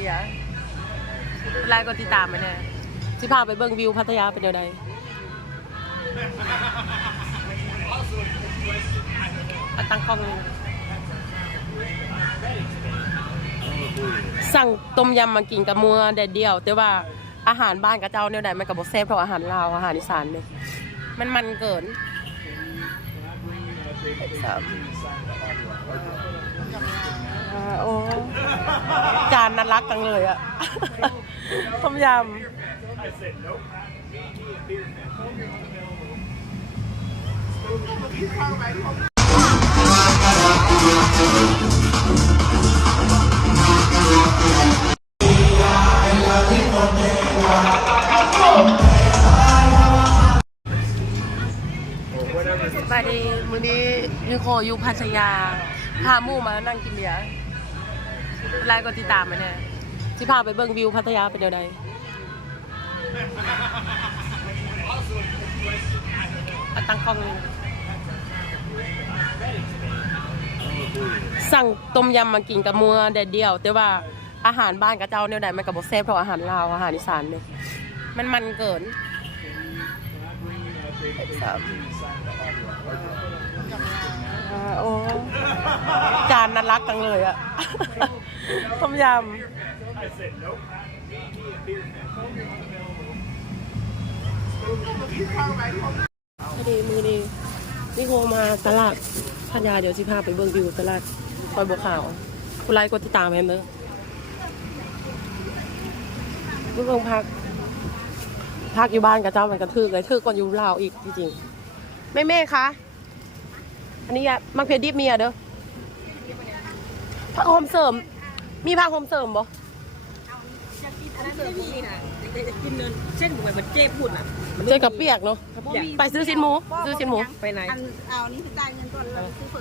เบียร์ไลน์ก็ติดตามไปแน่ที่พาไปเบิ่งวิวพัทยาเป็นยังไงตั้งกล้องสั่งต้มยำมากินกับมัวแดดเดียวแต่ว่าอาหารบ้านกับเจ้าเนี่ยใดมันกับบแซ่บเท่าอาหารลาวอาหารอีสานเลยมันเกินโอ้จานน่ารักจังเลยอะต้มยำไปดีมื้อนี้นิโคอยู่พัทยาพาหมู่มานั่งกินเบียร์ไลน์ก็ติดตามไปแน่ที่พาไปเบิ่งวิวพัทยาเป็นยังไงตั้งกล้องสั่งต้มยำมากินกับมัวแดดเดียวแต่ว่าอาหารบ้านกับเจ้าเนี่ยใดมันกับบแซ่บเท่าอาหารลาวอาหารอีสานเลยมันเกินโอ้จานน่ารักจังเลยอะต้มยำดีมือดีนี่โฮมาตลาดพัทยาเดี๋ยวสิพาไปเบิ่งวิวตลาดคอยบัวขาวคุณไลค์กดติดตามแม่เด้อเบิ่งพักอยู่บ้านกับเจ้ามันกระทึกเลยทึกก่อนอยู่ลาวอีกจริงๆแม่คะอันนี้มักเพชรดิบมีอ่ะเด้อผักโฮมเสริมมีผักโฮมเสริมบ่กินเงินเช่นแบบเจ๊พูดอ่ะเจอกับเปียกเนาะไปซื้อชิ้นหมูไปไหนเอานี่คือจ่ายเงินก่อนเราซื้อเฟ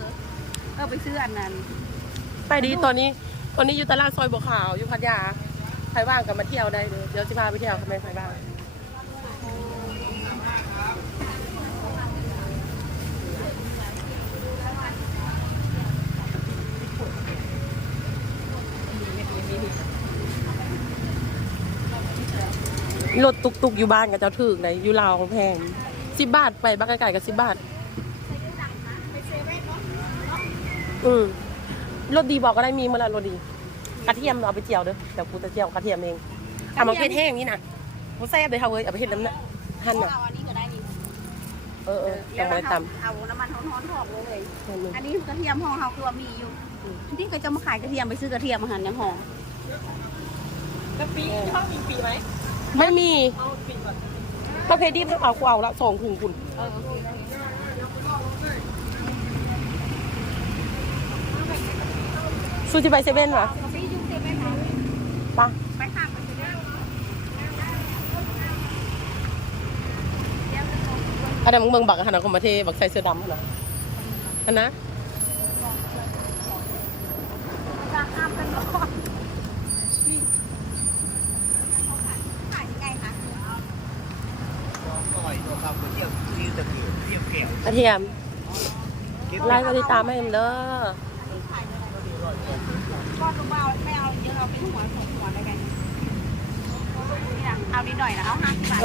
อไปซื้ออันนั้นไปดีตอนนี้อยู่ตลาดซอยบัวขาวอยู่พัทยาใครว่างกันมาเที่ยวได้เลยเดี๋ยวจะพาไปเที่ยวทำไมใครบ้างรถตุกอยู่บ้านกับเจ้าถึกเลยอยู่ลาวแพง10 บาทไปบ้านไก่กับ10 บาทรถดีบอกก็ได้มีเมื่อไรรถดีกระเทียมเอาไปเจียวเด้อเดี๋ยวกูจะเจียวกระเทียมเองทำมาเพชรแห้งนี่นะกูแซ่บเลยค่ะเว้ยเอาไปเห็ดน้ำน่ะหั่นน่ะอันนี้ก็ได้นี่จังไว้ตำเอาน้ำมันร้อนๆหอกเลยอันนี้กระเทียมห่อเฮาคือว่ามีอยู่ที่ก็จะมาขายกระเทียมไปซื้อกระเทียมมาหั่นยังห่อกะปิชอบมีปีไหมไม่มีประเภทที่เอากูเอาละ2 ถุงคุณซูจิไปเซเว่นเหรอปะไปข้างไปเซเว่นอันนั้นมึงเบิ่งบักหันเอาคนมาเทบักใส่เสื้อดำเหรออันนะจะข้ามกันหรอขายยังไงคะกระเทียมไล่ก็ติดตามให้เด้อก็ต้องไม่เอาเยอะเอาเป็นหัว2 หัวได้ไงเอานิดหน่อยนะเอา50 บาท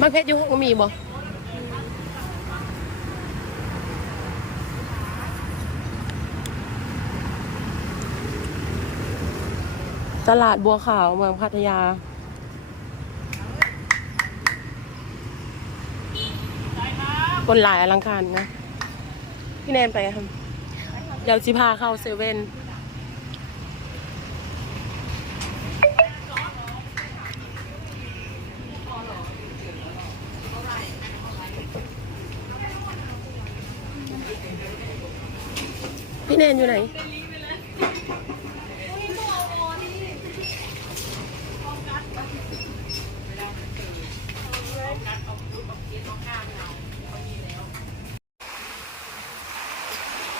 มะเพชรอยู่ห้องมีบ่ตลาดบัวขาวเมืองพัทยาคนหลายอลังการนะพี่แนนไปครับเดี๋ยวจิพาเข้าเซเว่นพี่แนนอยู่ไหน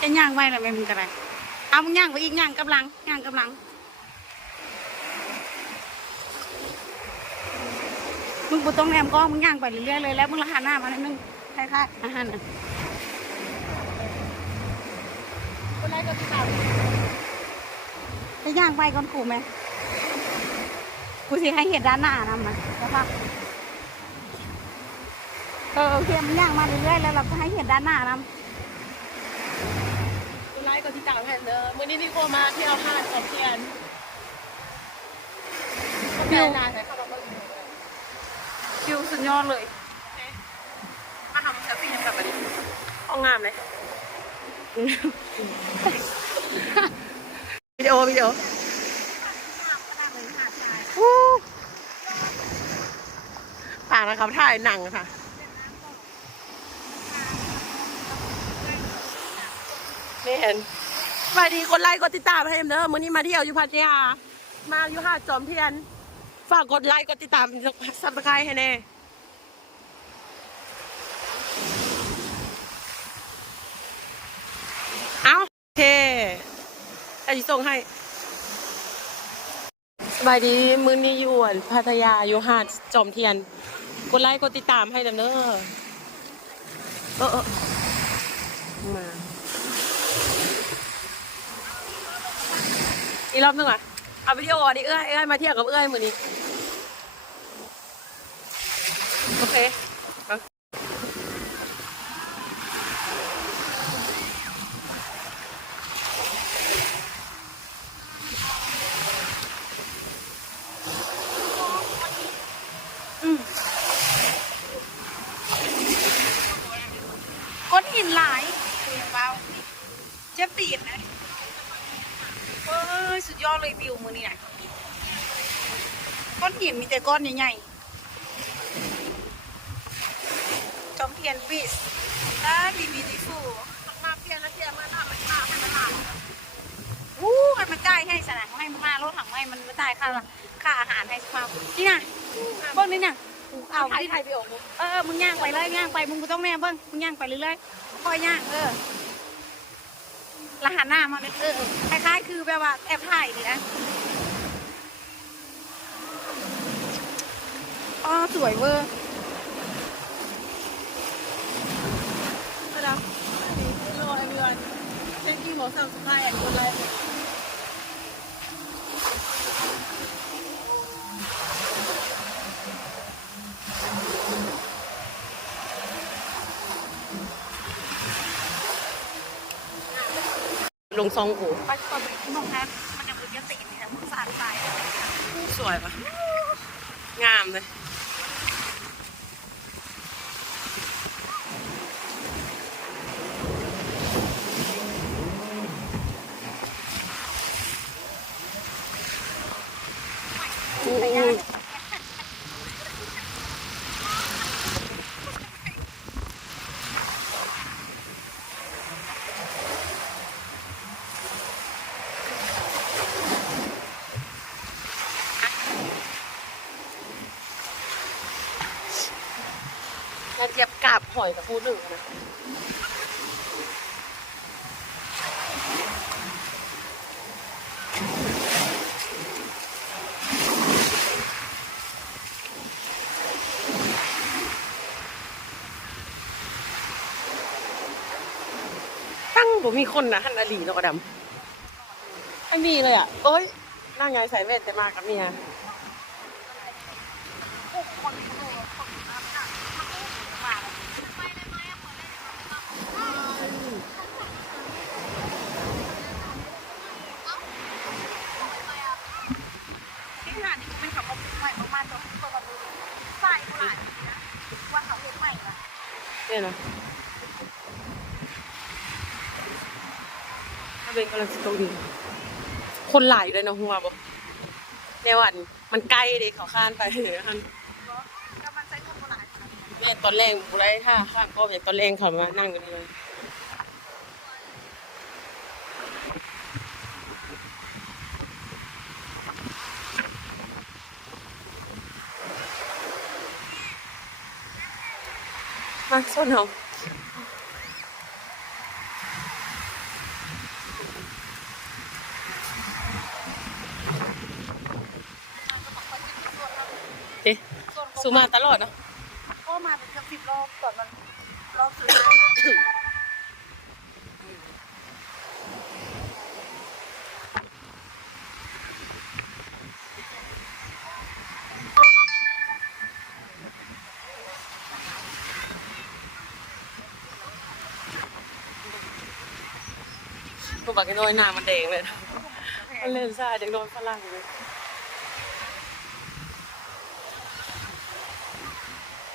จะย่างไว้แล้วไม่มึงกันไรเอามึงย่างไปอีกย่างกำลังย่างกำลัง มึงบ่ต้องแนมกล้องมึงย่างไปเรื่อยๆเลยแล้วมึงละหันหน้ามาให้มึงคล้ายๆอาหารน่ะ คนแรกก็ติดตาม จะย่างไปก่อนกูไหมกูสิให้เห็นด้านหน้านำนะนะครับโอเคมันย่างมาเรื่อยๆแล้วเราก็ให้เห็นด้านหน้านำ คนแรกก็ติดตามแผ่นเด้อมื้อนี้นิโคมาที่เอาห้าจอมเทียนก็แปลนานใช่ค่ะเราก็ ฟิวสุดยอดเลย มาทำเซลฟี่กันแบบนี้ห้องงามเลยวิดีโอป่างนะครับถ่ายหนังค่ะไม่เห็นสวัสดีคนไลค์กดติดตามให้เด้อมื้อนี้มาเที่ยวอยู่พัทยามาอยู่หาดจอมเทียนฝากกดไลค์กดติดตามซับสไครต์ให้แน่เอาโอเคแต่จะส่งให้สบายดีมื้อนี้อยู่พัทยาอยู่หาดจอมเทียนกดไลค์กดติดตามให้เด้อมาอีกรอบนึงอ่ะเอาวิดีโออันนี้เอ้ยมาเที่ยวกับเอ้ยมื้อนี้โอเคก้อนหินหลายเบาเจ็บตีนนะสุดยอดเลยวิวมือนี่นะก้อนหินมีแต่ก้อนใหญ่ๆจอมเทียนบีชบีดีฟูมาเพียนแล้วเทียนมาทำมันมาให้มันหลานให้มันจ่ายให้สนามให้มันมารถถังให้มันมาจ่ายค่าอาหารให้สภาพนี่นะเบิ้งนี่นะเอาที่ไทยไปโอ้มึงย่างไปเลยย่างไปมึงไม่ต้องแน่เบิ้งมึงย่างไปเรื่อยๆค่อยย่างละหันหน้ามาคล้ายๆคือแบบว่าแอบถ่ายดีนะสวยเวอร์Hello everyone. Thank you for subscribe and good life. ลงซองกู ไปก่อนไปมองนะมันจะมือเยอะตีนเนี่ยมึงสาดตาย สวยปะงามเลยแล้วเทียบกาบหอยกับพูดหนึ่งนะตั้งผมมีคนนะฮันอาลีแล้วก็ดำไม่มีเลยอ่ะเอ้ยนั่งไงใส่แว่นแต่มากับเมียที่หาดนี่กูเป็นขับรถใหม่ประมาณตัวละมือใส่กูหลายนะว่าเขาเห็นใหม่ละ เนี่ยนะถ้าเป็นกำลังสตรงดีคนหลายอยู่เลยนะหัวบอกในวันมันไกลเลยเขาข้านไปเลยคัน ก็มันใช้คนโบราณ แม่ตอนแรกบุไรท่าข้ามก็อย่างตอนแรกเขามานั่งกันเลยมาส้นเอาเอ๊ะ ส่วน ซูมาตลอดเนาะ ก็มาเป็นเกือบ10 รอบก่อนมันรอบสุดท้ายนะ ตัวบักน้อยหน้ามันแดงเลยนะมันเล่นซ่าเด็กน้อยฝรั่งเลย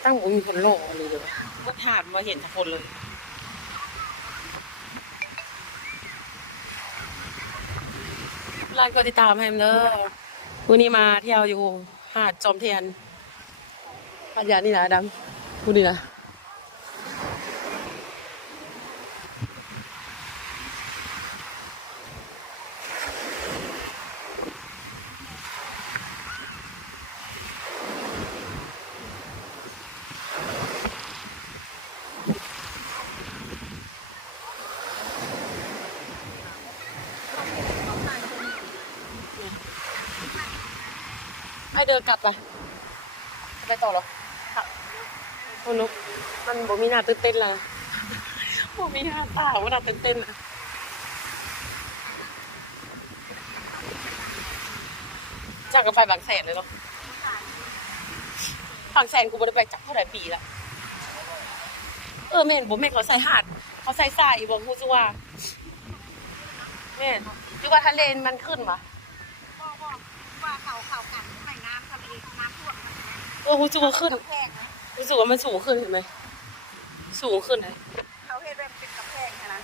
ตั้งผมมีคนโลกเลยเลยก็ถามมาเห็นทุกคนเลยร้านก็ติดตามให้มันเด้อวันนี้มาเที่ยวอยู่หาดจอมเทียนพัทยานี่นะดำพูดดีนะให้เดินกลับไปต่อหรอโอ้นุกมันบ่มีหน้าตื่นเต้นละบ่มีหน้าตาว่าหน้าตื่นเต้นนะจากกับไฟบางแสนเลยเนาะบางแสนกูบ่ได้ไปจักเท่าไหร่ปีละแม่นบ่แม่นเขาใส่หาดเขาใส่ทรายบ่ฮู้สึกว่าแม่นหรือว่าทะเลมันขึ้นวะว่าเขากันไม่น้ำทะเลน้ำท่วมมันนะ รู้สึกว่าขึ้น แพงนะ รู้สึกว่ามันสูงขึ้นเห็นไหมสูงขึ้นเลย เขาเฮ็ดแบบเป็นกระแพงนะ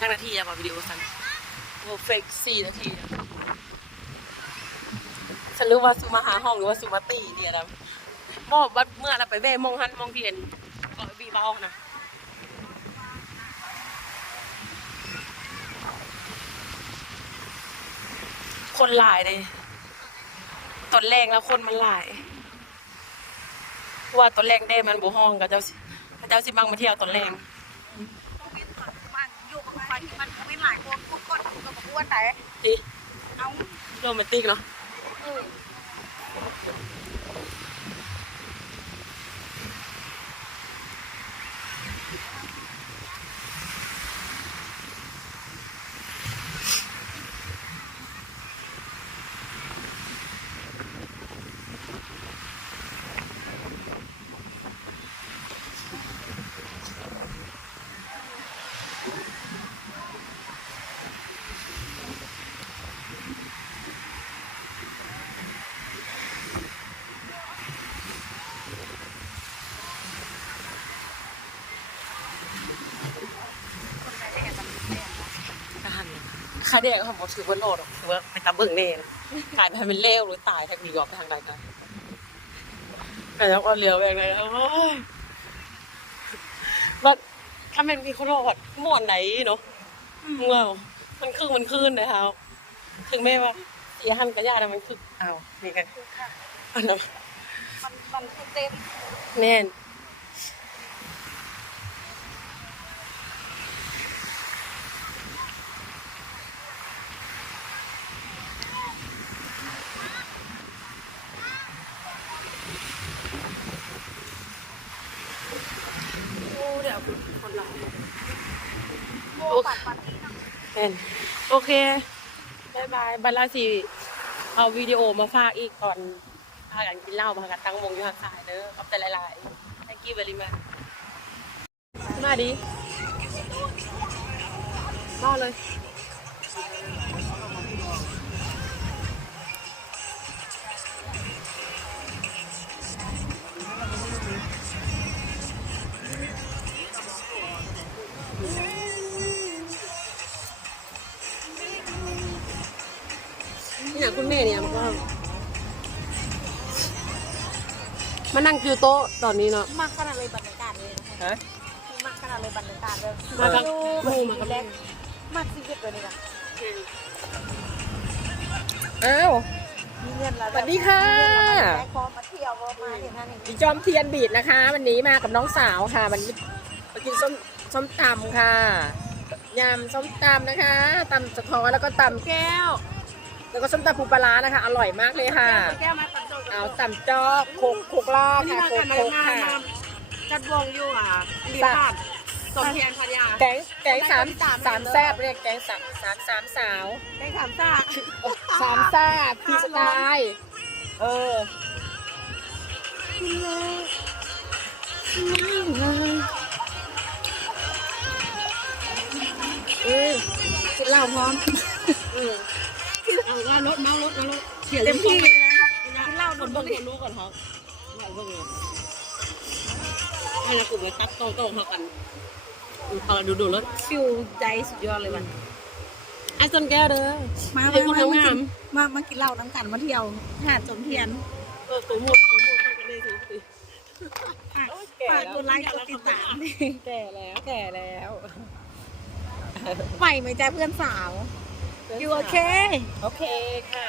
5 นาทีอะมาวิดีโอสั้นโอ้เฟก4 นาทีฉันรู้ว่าซูมาหาห้องหรือว่าซูมาตีเดียดำบอกว่าเมื่อเราไปเบ้มองหันมองเทียนก็บีบเอานะคนหลายเลยตอนแรกแล้วคนมันหลายว่าตอนแรกได้มันบูห้องกับเจ้าสิบังมาเที่ยวตอนแรกมันอยู่กับไฟที่มันไม่หลายคนพวกก้อนกับพวกแต่ ดิ เอา โรแมนติกเนาะค่าแดงเขาบอกถือว่าโลดหรอกถือว่าไปตำเบิ่งเน่กลายไปเป็นเลี้ยวหรือตายแทบมียอมไปทางใดกันแล้วก็เลี้ยวไปไหนโอ้ยว่าถ้ามันมีคนโลดม่วนไหนเนาะเงามันคืนนะครับถึงแม้ว่าเสียหันกระยานะมันคืออ้าวนี่กันอันนั้นมันเต็มแม่นเดี๋ยวคนเราโอเคบายบายบัลลาสีเอาวิดีโอมาฝากอีกก่อนพากันกินเหล้าพากันตั้งวงอยู่ทางซ้ายเด้อขอบใจหลายๆ thank you very much มาดิมาเลยนี่นะคุณแม่เนี่ยมันก็มานั่งคิวโต๊ะตอนนี้เนาะ มากขนาดเลยบรรยากาศเลยนะคะ ฮะ มากขนาดเลยบรรยากาศเลย มากับหมู่มากับ แรกมากสิเก็บเลยนี่ค่ะ อ้าว มีเงินแล้ว สวัสดีค่ะ แม่คอมาเที่ยวมาเห็นนั่นเอง พี่จอมเทียนบีดนะคะ วันนี้มากับน้องสาวค่ะวันนี้มากินส้มตำค่ะยำส้มตำนะคะตำสะท้อนแล้วก็ตำแก้ว แล้วก็ส้มตำปูปลาร้านะคะ อร่อยมากเลยค่ะ แก้วมาตัดโจ เอาตำจอกโคกลอก นี่ ค่ะ มา โค กันมาก ค่ะ จัดวงอยู่อ่ะรีบาดสมเพียรพัทยา แกงสามแซ่บเรียกแกงสามสาว ได้ถามซ่า สามแซ่บพี่สไตล์เออกินเหล้าพร้อม เอาว่ารถเมารถเขียน เต็มที่เลยนะ กินเหล้าคนเบิ่งคนรู้ก่อนเขาเราเบิ่งเลยให้เรากลุ่มไปตัดโต้เขากันเขาดูรถ ฟิวใจสุดยอดเลยมัน ไอ้จนแก้วเด้อ มา เดี๋ยวคนทำงาน มากินเหล้าน้ำกันมาเที่ยวหาดจมเทียน ตัวหมดเขาก็ได้สิ ฝากกดไลค์กดติดตาม แก่แล้ว ไหวไหมจ๊ะเพื่อนสาวอยู่โอเค โอเคค่ะ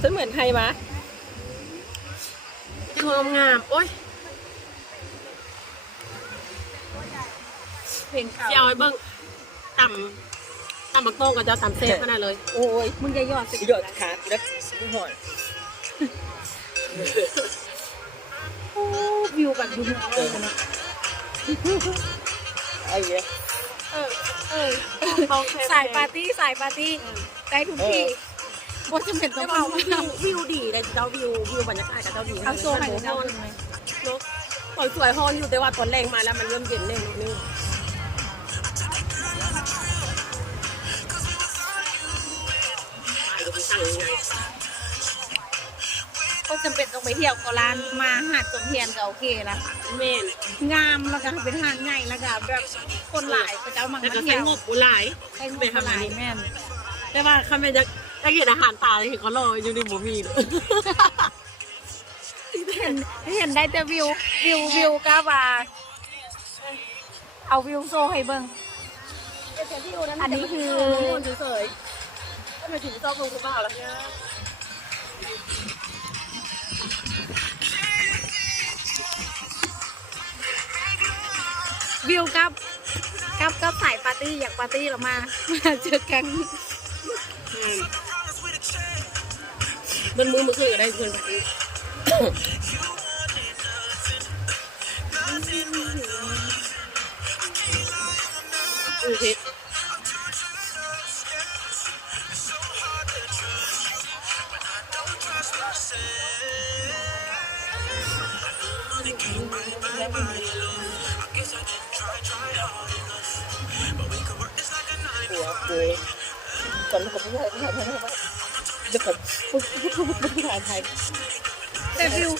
ฉันเหมือนใครมะ งามงามโอ้ย เพลงเขา เจียวไอ้เบิ้งต่ำบักโต้งกับเจ้าต่ำเซฟขนาดเลย โอ้ย มึงจะยอดสิ หยดขาแล้วหอย วิวแบบดูเหมือนเลยนะ ไอ้เงี้ย สายปาร์ตี้ได้ทุกที่ว่าจะเป็นต้องเอา วิวดีเลยเจ้าวิวบรรยากาศกับเจ้าดี เอาโซ่ให้เจ้าไหม สวยฮอนอยู่แต่ว่าตอนแรงมาแล้วมันเริ่มเย็นเล่นนึง ก็จำเป็นต้องไปเที่ยวกร้านมาหาดจมเทียนก็โอเคละ เมน งามแล้วก็เป็นหาดใหญ่แล้วก็แบบคนหลายก็จะเอามา แล้วก็ส เที่ยว งบหลาย ใช้คนหลายแม่น แต่ว่าคำเป็นจะเห็นอาหารตาเห็นเขารออยู่ในหมู่มีเลย เห็นได้แต่วิวก็ว่าเอาวิวโซ่ให้เบิ่งอันนี้คือ คนเฉยๆก็ไปถึงชอบลงทุกบ้าแล้วเนี่ย วิวกับสายปาร์ตี้อยากปาร์ตี้หรอมาเจอกัน มันมือมันคืออะไรเพื่อนแบบนี้โอเคหัวกูก่อนกับผู้ชายเดี๋ยวก่อนผู้ชายไทย แต่วิว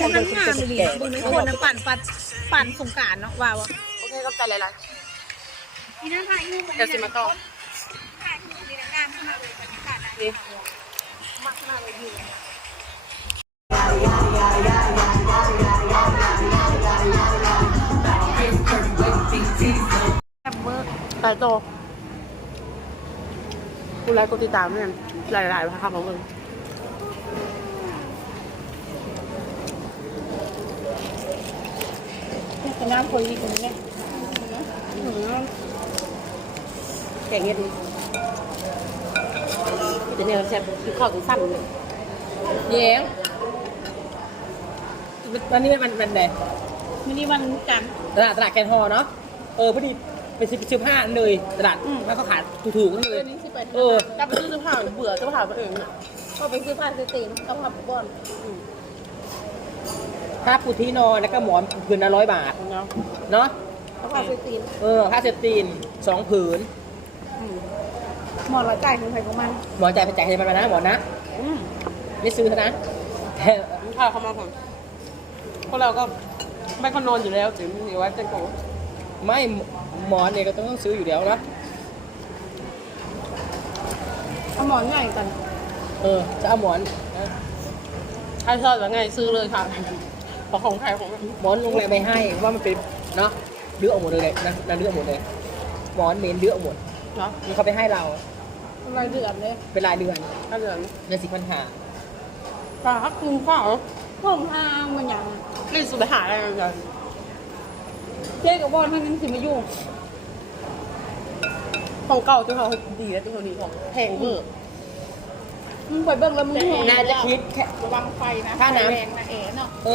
มันงามเลยบนคนน้ำปั่นสงกรารเนาะว้าว โอเคก็ใจหลาย นี่นั่นถ่ายรูป ๆเดี๋ยวสิมาต่อ ถ่ายรูปดีนะงามมากเลยบรรยากาศดีมากมากเลยวิว แบบเวิร์ก ตายโตกูไลค์กูติดตามเนี่ยหลายๆครับของมึง เป็นน้ำคนอีกคนนี้ แกงเห็ดนี่จะเนี่ยแซ่บคือข้าวถึงสั้นเลย เย้งวันนี้มันไหน มินิวันจันทร์ ตลาดแกนฮอเนาะพอดีเป็น15เลยตลาดแล้วก็ขายถูกๆเลย นี่สิไป กลับไปซื้อเสื้อผ้าเบื่อเสื้อผ้าตัวเองเนี่ย ก็ไปซื้อผ้าซื้อตีนต้องขับบอล ผ้าปูที่นอนแล้วก็หมอนผืนละ100 บาท เนาะ เนาะ ต้องผ้าซื้อตีน ผ้าเซตตีน2 ผืน หมอนละจ่ายของใครของมัน หมอนจ่ายไปจ่ายให้มันมานะหมอนนะไม่ซื้อนะ ข้าวเข้ามาก่อนพวกเราก็ไม่ค่อยนอนอยู่แล้วถึงถือว่าจะโก ไม่หมอนเนี่ยก็ต้องซื้ออยู่แล้วนะ เอาหมอนใหญ่กัน จะเอาหมอน ใครชอบยังไงซื้อเลยค่ะของใครของ หมอนโรงแรมไม่ให้ว่ามันเป็นเนาะดื้อออกหมดเลยนะดื้อออกหมดเลยหมอนเมนดื้อออกหมด เนาะ มันเขาไปให้เรา รายเดือนเลย เป็นรายเดือน ถ้าเดือน เดือน10,500 ปลาครับคุณข้าว พวกทางมันอย่าง รีสุดไปหาอะไรกัน เจ๊กับบอลท่านนั้นสิมายุ่ง ของเก่าจุ๊เขาดีแล้วจุ๊เขาดีของแพงเวอร์ มึงไปเบิ่งแล้วมึงแหง น่าจะคิดแค่ ระวังไฟนะ ค่าน้ำ ไฟแรงนะเนาะ เ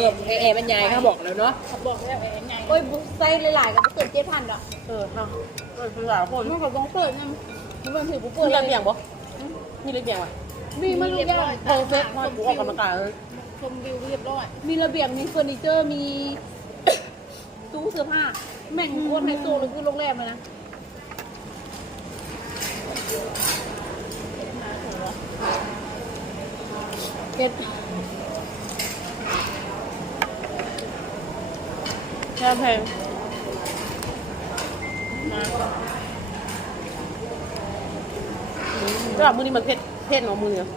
อมันใหญ่เขาบอกแล้วเนาะ เขาบอกแล้วไงโอ้ยบุ๊กไซส์หลายๆกับเกิด7,000ดอก ค่ะคือหลายคน มันก็ต้องเปิดนะมันถือบุ๊กเปิ มี ด ระเบียงปะมีระเบียงปะ มีมันทุกอย่าง โพสเซ็ตมากูออกกำลังกาย ชมวิวเรียบร้อยมีระเบียงมีเฟอร์นิเจอร์มีตู้เสื้อผ้าแม่งโคตรไฮโซเลยคือโรงแรมเลยนะเก็ต แค่แพงก็แบบมือนี้มันเผ็ดเนาะมือเนี่ย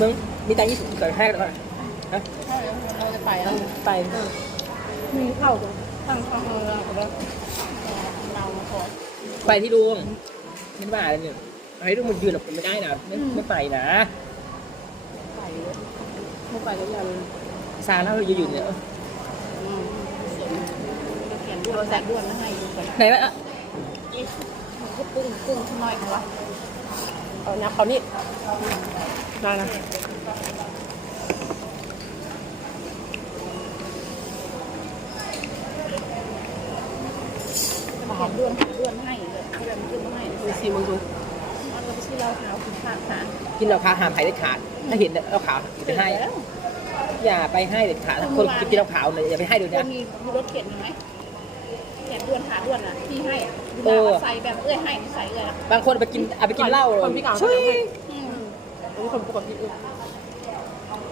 มึงมีตังค์20เกิดแค่แล้วฮะ เราจะไปแล้ว ไป มีเข้าตรงทางเราก็ได้เราขอ ไปที่ลุงไม่ได้มาอะไรเนี่ยให้ลุงมันยืนหรอกไม่ได้นะไม่ไปนะ ไปเลยไม่ไปแล้วยัง ซาแล้วยืนเนี่ย เขียนด้วนแสนด้วนแล้วให้ดูก่อน ไหนวะ มันก็ปุ้งปุ้งข้างน้อยกันวะ เอานับเขานี่ได้นะ เขียนด้วนให้เลยเขียนด้วนให้ ดูสิมึงดู มันก็ชื่อเราขาวคุณขาดขา กินเราคาหามไผ่เด็ดขาดถ้าเห็นเราขาวจะให้ อย่าไปให้เด็ดขาดถ้าคนกินเราขาวเนี่ยอย่าไปให้ดู จะ นะ มีรถเข็นไหมเขียนด้วนขาด้วนอ่ะที่ให้ใส่แบบให้ใส่เลย บางคนไปกินเอาไปกินเหล้า คนพิการ ช่วย เป็นคนปกติ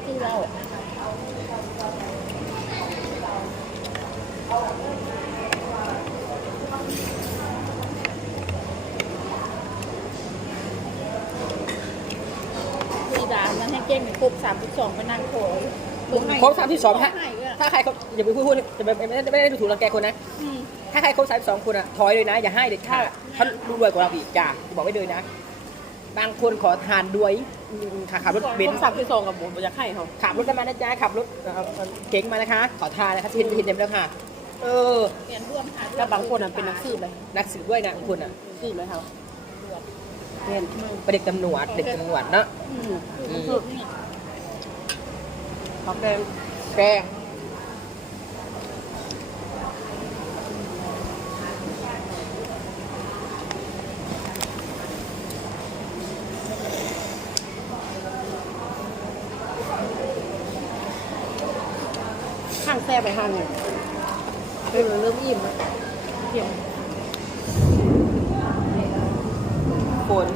คือเราคือด่ามันให้เก่งครบ32ไปนั่งโขย ครบ32ถ้าใครเขาอย่าไปพูดจะไม่ได้ดูถูกรังแกคนนะถ้าใครครบ32คนอ่ะถอยเลยนะอย่าให้เด็ดขาดเขารู้รวยกว่าเราอีกจ้าบอกไว้เลยนะบางคนขอทานด้วยขับรถเบน ผม ซ์ สั่งที่ส่งกับผมอยากให้เขา ขับรถมานะจ๊ะขับรถเก๋งมานะคะ ขอทานนะคะเห็นเต็มแล้วค่ะ เออ เปลี่ยนด้วนขาด้วน แล้วบางคนเป็นนักสืบเลย นักสืบด้วยนะบางคนอ่ะ สืบเลยเขา เป็นเด็กตำรวจเด็กตำรวจเนาะ ผักแดง แกง ข้างแซ่ไปห้างเนี่ยเริ่มอิ่มแล้วเค็ม ฝน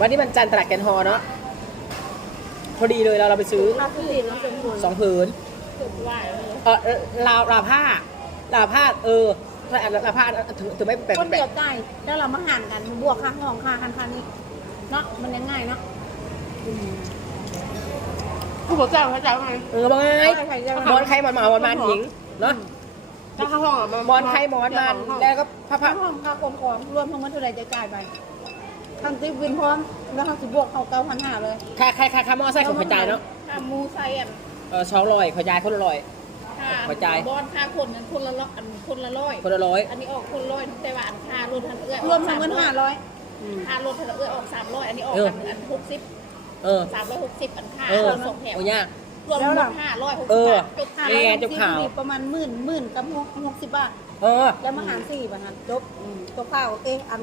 วันนี้มันจันทร์ตลาดแกนฮอเนาะพอดีเลยเราไปซื้อ ถ้าคือเราเป็นคน 2 ผืน สุดไหวเลย ลาวผ้าลาวผ้าถึงไม่แปลก คนเดียวใจแล้วเรามาหั่นกันบวกค่าห้องค่าคันค่านี้เนาะมันยังง่ายเนาะ ผู้ปกครองเขาจะว่าไง บางไงมอนใครมอนมาหมอนหญิงเนาะ ถ้าเข้าห้องอ่ะ มอนใครมอนมันแล้วก็ผ้า ค่าห้องค่าคมของรวมทั้งหมดเท่าไหร่จะจ่ายไปทั้งติ๊บวินพร้อมแล้วเขาสิบวกเขา9,500เลย ค่ามอไซค์ของขจายเนาะ ค่ามูไซอ่ะ 200ขจายคนละ100 ค่า หัวใจ บอลค่าคนนั้นคนละร้อยคนละร้อย คนละ100 อันนี้ออกคนร้อยแต่ว่าอันค่ารถทันเอื้อรวมทั้งเงิน500ค่ารถทันเอื้อออก300อันนี้ออกอัน60 เออ 360อันค่า เออ ส่งแถว โอ้ยาก รวมหมด560 เออ จบ นี่ไงจบข่าว ประมาณหมื่นกับ60 บาท เออ แล้วมาหาร4บาทจบตัวข้าวอัน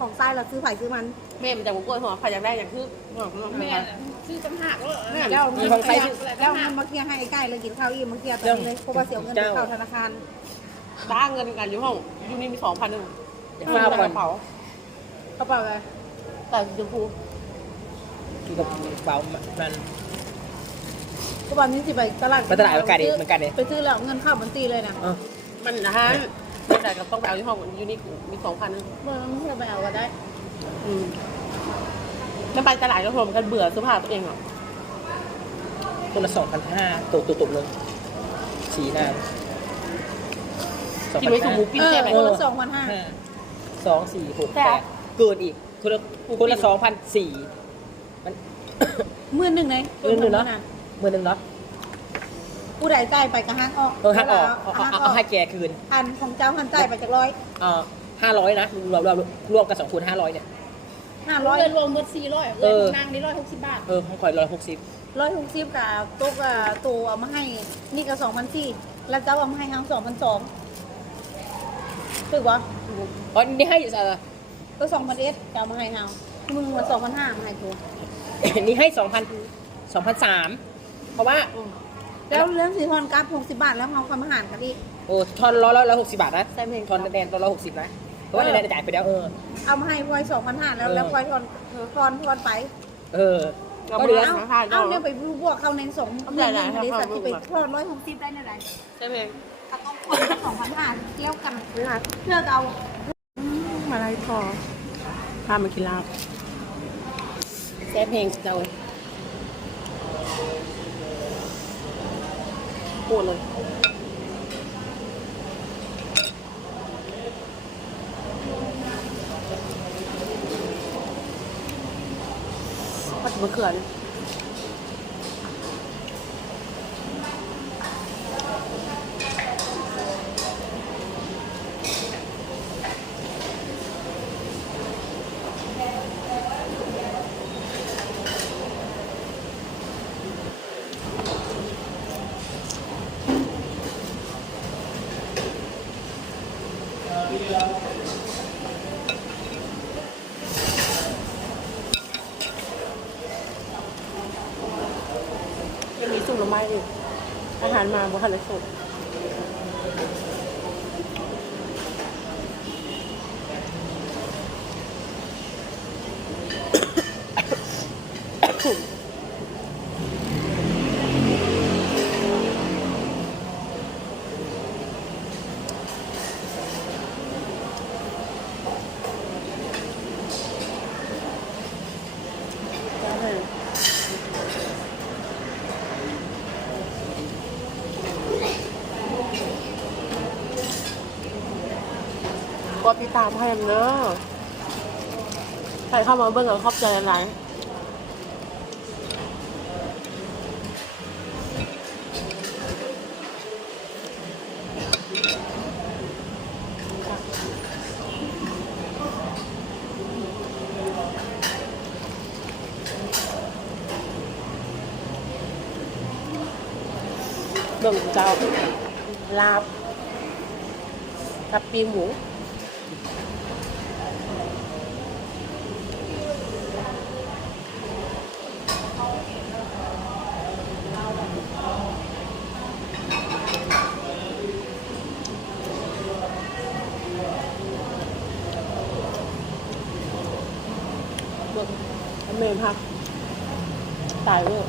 ของทรายเราซื้อไผ่ซื้อมัน แม่มันจะกล้วยหอมใครอยากได้อย่างคือ แม่ซื้อจำหักแล้ว แล้วมีของไทย แล้วมันมาเคลียร์ให้ไอ้ใกล้เลยกินข้าวอีกมาเคลียร์ตอนนี้เลยเพราะว่าเสียเงินไปเข้าธนาคาร บ้าเงินกันอยู่ห้องยูนี่มี2,000นึง อย่าฟ้าวก่อน กระเป๋าก ระเป๋าอะไร แต่ชมพู อยู่กับเป๋ามัน กระเป๋านี้สิไปตลาด ไปตลาดเหมือนกันดิเหมือนกันดิ ไปซื้อแล้วเงินเข้าบัญชีเลยนะ เออ มันนะฮะไม่แต่ก็ต้องไปเอาที่ห้องยูนี่มี2,000นึง เมื่อไม่ใช่ไปเอาก็ได้ ไม่ไปตลาดก็รวมกันเบื่อเสื้อผ้าตัวเองอ่ะ คนละ2,500ตุกเลยสีนาน กินไว้กับหมูปิ้งแซ่บไหม คนละ2,500 2 4 6 แต่ 8เกินอีกคนละ2,400มัน 11,000เลย 11,000เนาะ 11,000เนาะ ผู้ใดจ่ายไปก็หักออก หักออกเอาให้แกคืน พันของเจ้าหันจ่ายไปจากร้อย 500นะรวมกัน2 คน500เนี่ย 500 รวมหมด400เออนั่งได้160 บาท ของข่อย160 160กับโต๊ะตัวเอามาให้นี่ก็2,400แล้วเจ้าเอามาให้ทั้ง2,200ถูกปะ อ๋อนี่ให้ ก็2,100เจ้ามาให้เฮามึงมา2,500มาให้กู นี่ให้2,300เพราะว่า แล้วเรื่องสีทอนกราฟ60 บาทแล้วเฮาค่อยมาหารกันอีก โอ้ทอน160 บาทนะทอนแดน160นะเพราะว่าแดนจ่ายไปแล้วเอามาให้พลอย2,500แล้วพลอยทอนไป ก็เหลือ เอาเนี่ยไปบวกเข้าใน2,000ได้สักที่ไปทอน160ได้ในไหน ใช่ไหม ถ้าต้องคน2,500เที่ยวกันเพื่อเอา มาไล่พอพามากินลาบ แซ่บเพลงเจ้า ปวดเลยผัดมะเขือนี่ยังมีสุ่มหน่อไม้อีกอาหารมาบ่ทันได้สุกก็ติดตามให้เด้อใครเข้ามาเบิ่งก็ขอบใจหลายเบิ่งเจ้าลาบกับปีหมูเบิ่งเมนพักตายเว้ย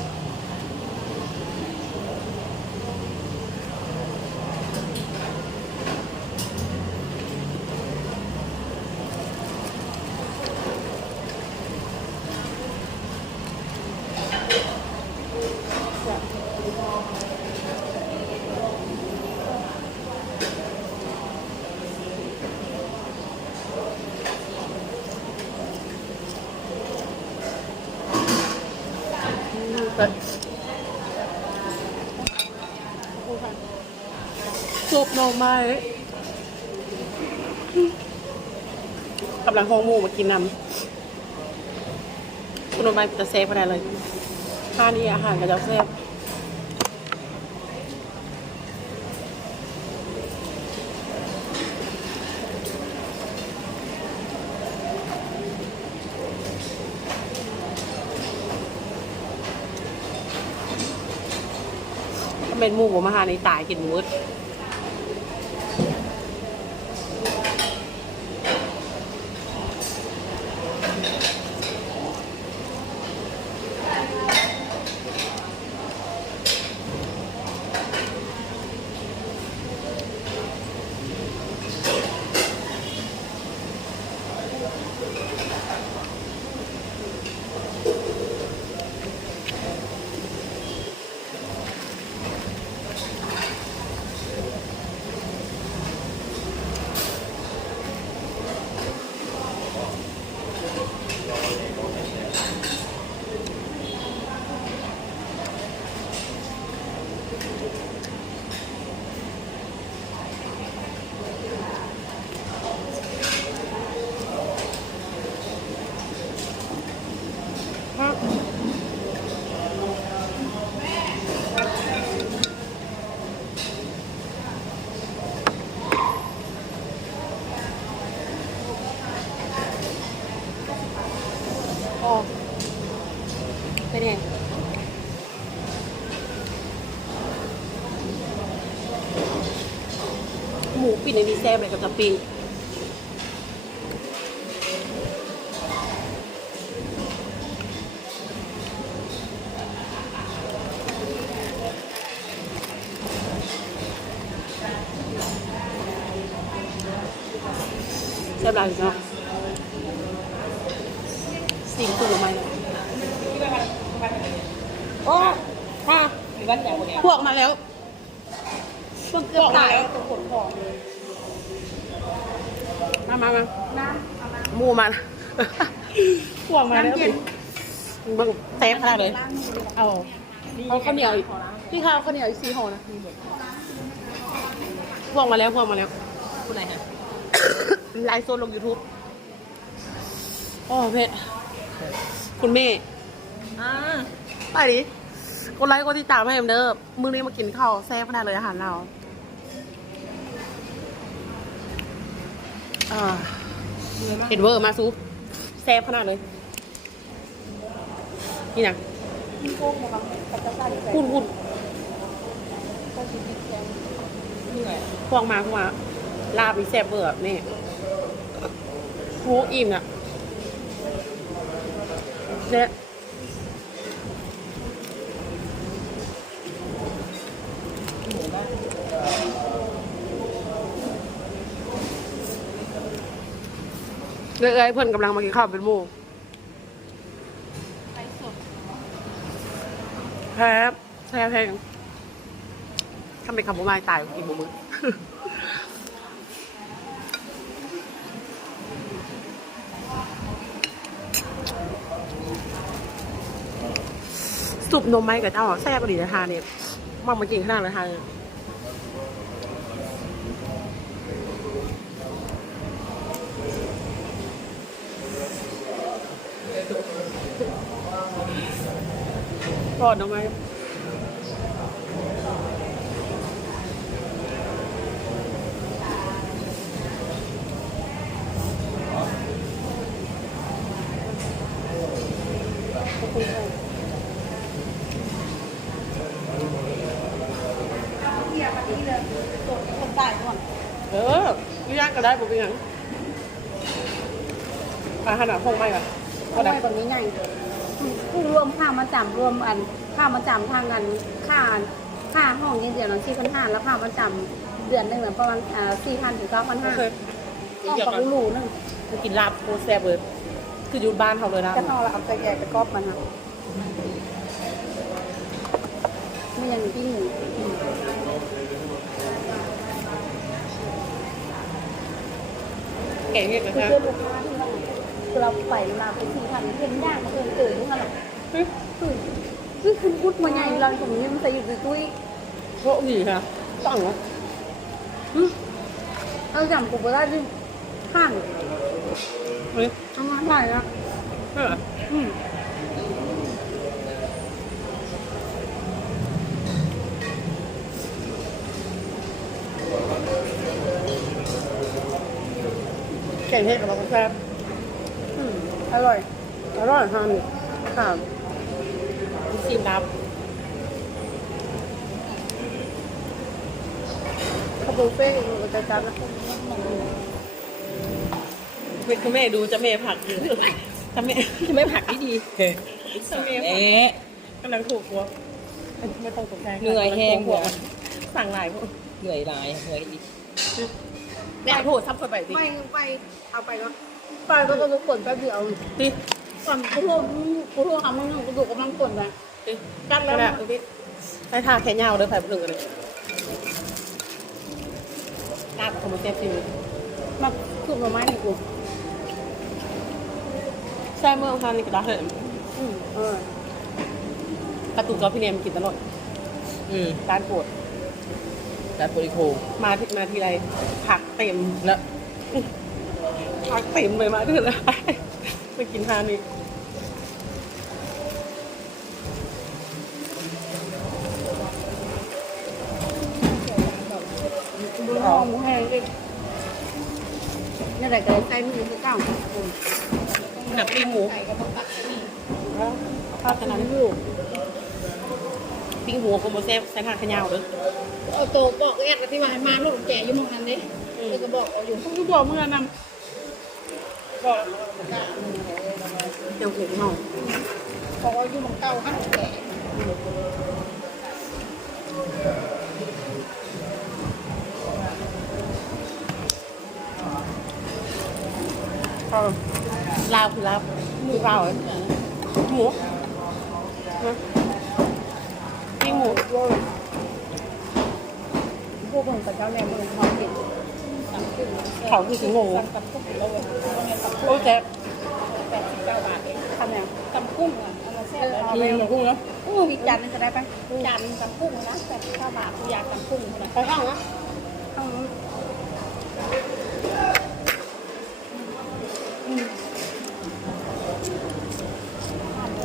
ซุปหน่อไม้กำลังห้องหมูมากินน้ำคุณหน่อไม้จะเซฟอะไรเลยท่านี้อาหารก็จะเซฟเป็นหมูมาหาในตายกินมุด นในนี้แซ่บเลยกับจะปิ้งแซ่บหลายจ้ะสิ่งตัวลงมาเลยโอ้ค่ะพวกมาแล้วพวกเกือบตายมาหมูมาพวกมาแล้วบึ้งเต็มขนาดเลยเอาข้าวเหนียวอีกพี่ข้าวเหนียวอีก4 ห่อนะพวกมาแล้วคุณไหนฮะไลฟ์โซนลง YouTube โอ้เพชรคุณแม่ไปดิกดไลค์กดติดตามให้เด้อมื้อนี้มากินข้าวแซ่บขนาดเลยอาหารเราเห็นเวอร์มาซุปแซ่บขนาดเลยนี่นะพูดพวกมาลาบมีแซ่บเวอร์นี่โหอิ่มอ่ะเนี่ยเลยเพื่อนกำลังมากินข้าวเป็นหมู่แพ้แพงทำเป็นคำบุมายตายกินบุมือสุปนมไหมกับเจ้าแซ่บดีนะทานเนี่ยมั่งมากินขนาดเลยทานก่อนเอาไหมย่างก็ได้ผมเป็นยังขนาดห้องไม่ก่อน เอาไว้แบบนี้ไงผู้รวมค่ามาจำรวมอันค่ามาจำทางกันค่าห้องเดือนละ4,500แล้วค่ามาจำเดือนนึงประมาณ4,000 ถึง 9,500ห้องกับหรูนึง กินลาบโคแซ่บเลยคืออยู่บ้านเขาเลยนะ จะนอนแล้วเอาใจแยกไปกอบมันนะไม่ยังที่หนึ่งแกงเห็ดนะคะ คือลูกค้าที่เราไปมาเป็น4,000เป็นยากมาเกินทุกขนาดคือคุณพูดมาไงเราตรงนี้มันจะอยู่ในตุ้ย โชคดีค่ะตั้งเหรอเอาจำกูไปได้ดิข้างเฮ้ย เอามาได้นะแกงเห็ดกับเราแซ่บอร่อยทานนี่ค่ะซีนดับคาบูเฟ่อยู่กับจานนะเป็นคุณแม่ดูจะแม่ผักอยู่จะแม่ผักที่ดีจะแม่ผักกำลังถูกหัวไม่ต้องตกใจเหนื่อยแห้งหัว สั่งหลายพวก เหนื่อยลายเหนื่อยอีก แม่โทษซับคนไปสิไปเอาไปเนาะไปก็ต้องกดแป๊บเดียวดิก่อนกูโทษคำนึงกูดูกำลังกดนะกันแล้วนะไปทาแค่ยาวเลยไปหนึ่งเลยลาบคอมเซปต์จริงมาถูกหน่อไม้นี่กูแซ่เมื่อวานนี้ก็ได้เหรอประตูจอพี่เนมกินตลอดร้านโปรดร้านโปรดิโคมาทีไรผักเต็มแล้วผักเต็มเลยมาที่ไรไปกินทานนี่บุญหอมแห้งเลยนี่แหละก็ใส่มือคือเก้าหนักปีหมูภาพขนาดนี้ปิ้งหัวโคโมเซฟใส่ผักขยาวเลยเอาโตบอกแอดที่ว่ามาลูกแก่ยุ่งนั้นดิ เออก็บอกเอาอยู่ ก็บอกเมื่อนำบอก เดี๋ยวเห็นห้อง บอกเอาอยู่ของเก่าขั้นแก่ ลาวคือลาวหมูลาวหมูปิ้งหมู พวกคนกับเจ้าแม่เมืองเขาเห็นตำกุ้ง เขาคือสิงง ตำกุ้งแล้วเนี่ยตำกุ้ง โอ้แจ๊บ 89 บาทเองทำเนี่ยตำกุ้งอ่ะเอามาแซ่บเอา กิ ไป นกับกุ้งเนาะ อีกจานนึงจะได้ไปจานนึงตำกุ้งนะ89 บาทอยากตำกุ้งนะ ไปข้างนะ ต้อง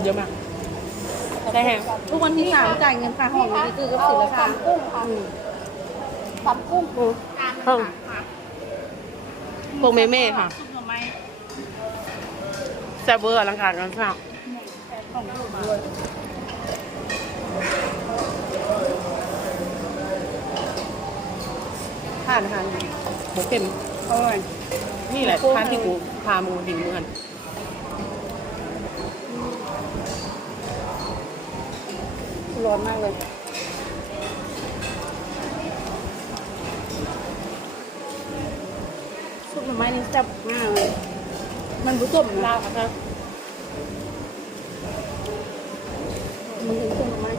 เยอะมากได้แห้ง ทุกวันที่3จ่ายเงินค่าห้องนี่คือกับสิราคา ตำกุ้งค่ะตำกุ้งจาน ห้องพวกแม่ค่ะ ซุปหน่อไม้ แซ่บเบอร์อลังการกันค่ะ ของลูกด้วย ทานหมูเค็ม อร่อย นี่แหละทานที่กูพามูดิ่งเมือน ร้อนมากเลยซุปหน่อไม้นี่แซ่บมากเลยมันผสม ลา นะ วค่ะ มันถึงซุปหน่อไม้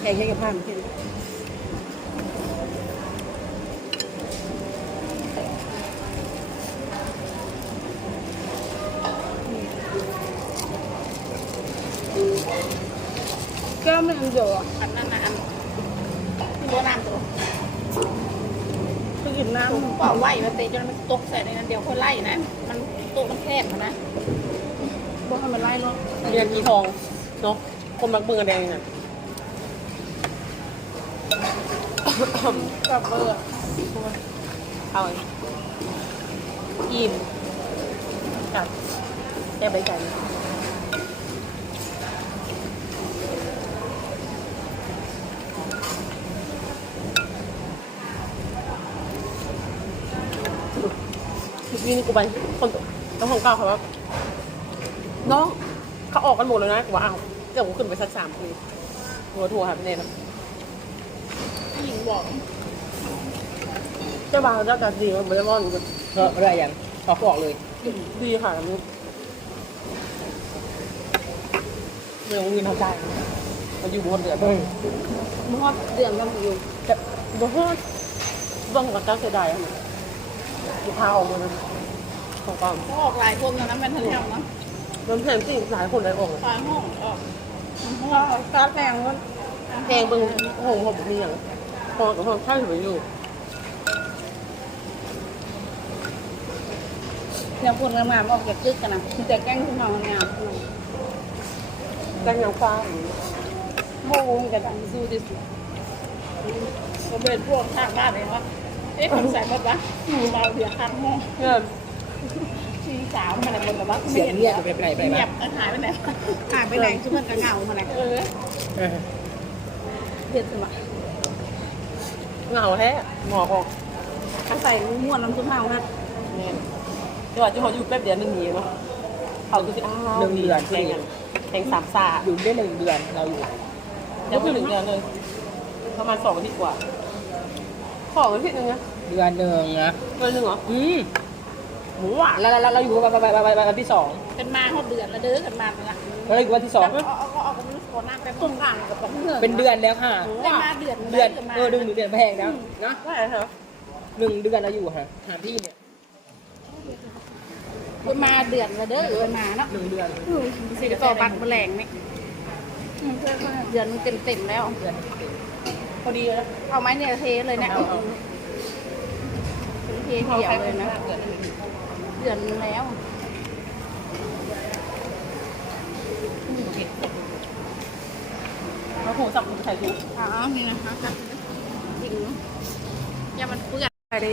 แกงให้กับผ้ามันขึ้น แก้วมันเยอะ อันนั้นนะอันที่โบราณตัว คือกินน้ำ เปล่าไหวมาเตะจนมันตกใส่ในนั้นเดี๋ยวค่อยไล่นะมันตัวมันแคบนะ บ่ให้มันไล่เนาะ เรียนกีทองเนาะคนมักเมืองแดงน่ะ กับเบอร์ เอาอิ่มกับแก้ใบใจนี่กูไปคนน้องของเก่าเขาว่าน้องเขาออกกันหมดเลยนะกูว่าอ้าวเดี๋ยวกูขึ้นไปสัก3 คืนทัวร์ค่ะพี่เนยนะ ผู้หญิงบอก เจ้าบ่าวเจ้าจัดดีมันไม่ได้ว่าหนูจะ ก็อะไรอย่างเขาบอกเลย ดีค่ะลูกเรื่องเงินทำใจมันอยู่บนเดือด มันฮอดเดือนกันอยู่ แต่บ่ฮอดบ้องกับเจ้าเสียดายอะมันลูกค้าออกมาเลยของกลาง เขาออกหลายคนนะแม่ทันยังนะ มันแพงจริงหลายคนได้ออกเลย ปลาห้องออก ตาแพงก็ แพงเบิ่งโอ้โหผมมีอย่างพอกับพอข้าวถืออยู่ ยังพูดงามๆออกจากจึกกันนะมีแต่แกล้งขึ้นมางาม แกงยังฟ้า ๆโม่งกระดังสู้ที่สุด ก็เป็นพวกทางบ้านเองวะเอ๊ะผมใส่หมดวะเราเดี๋ยวข้างห้อง เนี่ย ชีสาวมันอะไรหมดแบบว่า เสียงเงียบไปไหนไป เงี บ้าย บหายไปไหน หายไปไหนชุดมันกระเหงามาไหน เออ เด็ดสมัคร เหงาแท้หงอกออก อาศัยม้วนน้ำซุปเฮานะ เนี่ยจังหวะที่เขาอยู่แป๊บเดียวนึงหนีเนาะเขาคือสิอ้าวแข่งกันแข่ง3 ซ่า อยู่ได้1 เดือนเราอยู่ ยังไม่ถึงเดือนเลยประมาณ2 อาทิตย์กว่า2 อาทิตย์นึงนะ เดือนหนึ่งนะ เดือนนึงเหรอ หมูอ่ะ แล้วเราอยู่วันที่ 2 เป็นมาเขาเดือนละเด้อกันมาละ แล้วเราอยู่วันที่ 2 เอากับมันโคน้ำไปต้มอ่างกับต้มเหื่อ เป็นเดือนแล้วค่ะ ได้มาเดือน เดือนเดือนแพงแล้วนะ ว่าไงเหรอ 1 เดือนเราอยู่ค่ะหาที่เนี่ย มาเดือนละเด้อมาเนาะ 1 เดือน สิกระต่อบักแมลงไหม เดือนมันเต็มแล้ว เดือน พอดีเลย เอาไม้เนี่ยเทเลยนะเทเดี่ยวเลยนะเดือนแล้ว เขาถูสับใส่ถุง อ๋อนี่นะคะจริงอย่ามันเปื้อน ไปใน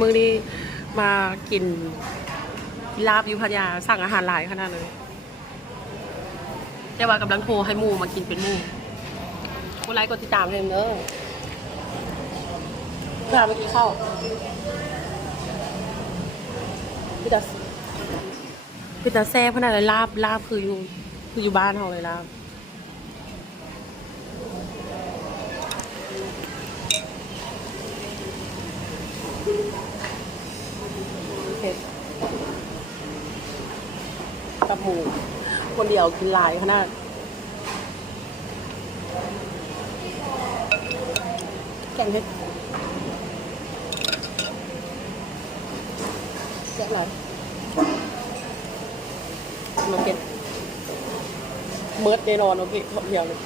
มือนี้มากินลาบอยุพัทยาสั่งอาหารหลายขนาดเลยแต่ว่ากำลังโทรให้หมูมากินเป็นหมูกดไลค์กดติดตามเลยเนอะ พาไปกินข้าวพี่ตาแซ่บขนาดเลยลาบคืออยู่บ้านเขาเลยลาบเผ็ดตับหมูคนเดียวกินหลายขนาดแกงเผ็ดแซ่บหลายมาเก็ตเมิร์ดแน่นอนโอเคขอบเดียวเลย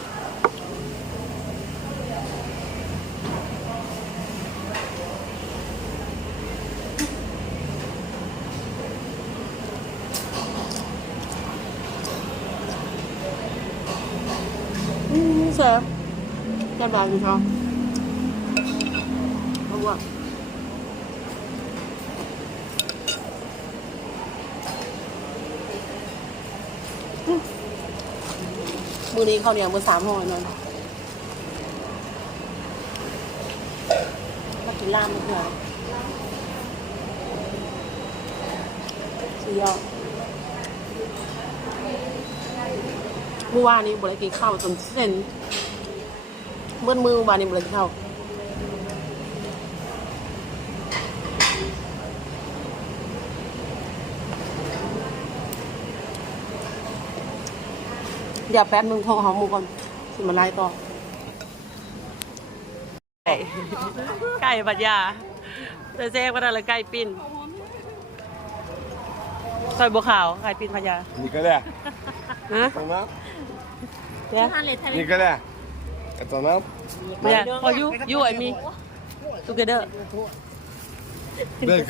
เสือกันบางอยู่เขาเอาว่ะมือนี้เขาเนี่ยมือ3 ห่อนั่นมากินลาบมันเถอะสุดยอดเมื่อวานนี้บริกินข้าวจนเส้นเมื่อวานนี้บริกินข้าวเดี๋ยวแป๊บนึงโทรหาหมูก่อนสิมาไล่ต่อไก่ปัญญาแต่แซ่บก็ได้เลยไก่ปิ้นซอยบัวขาวไก่ปิ้นปัญญา Nicolas, ฮะ ton âme เนี่ย Nicolas, ton âme เนี่ยพอยูไอมี together Ben,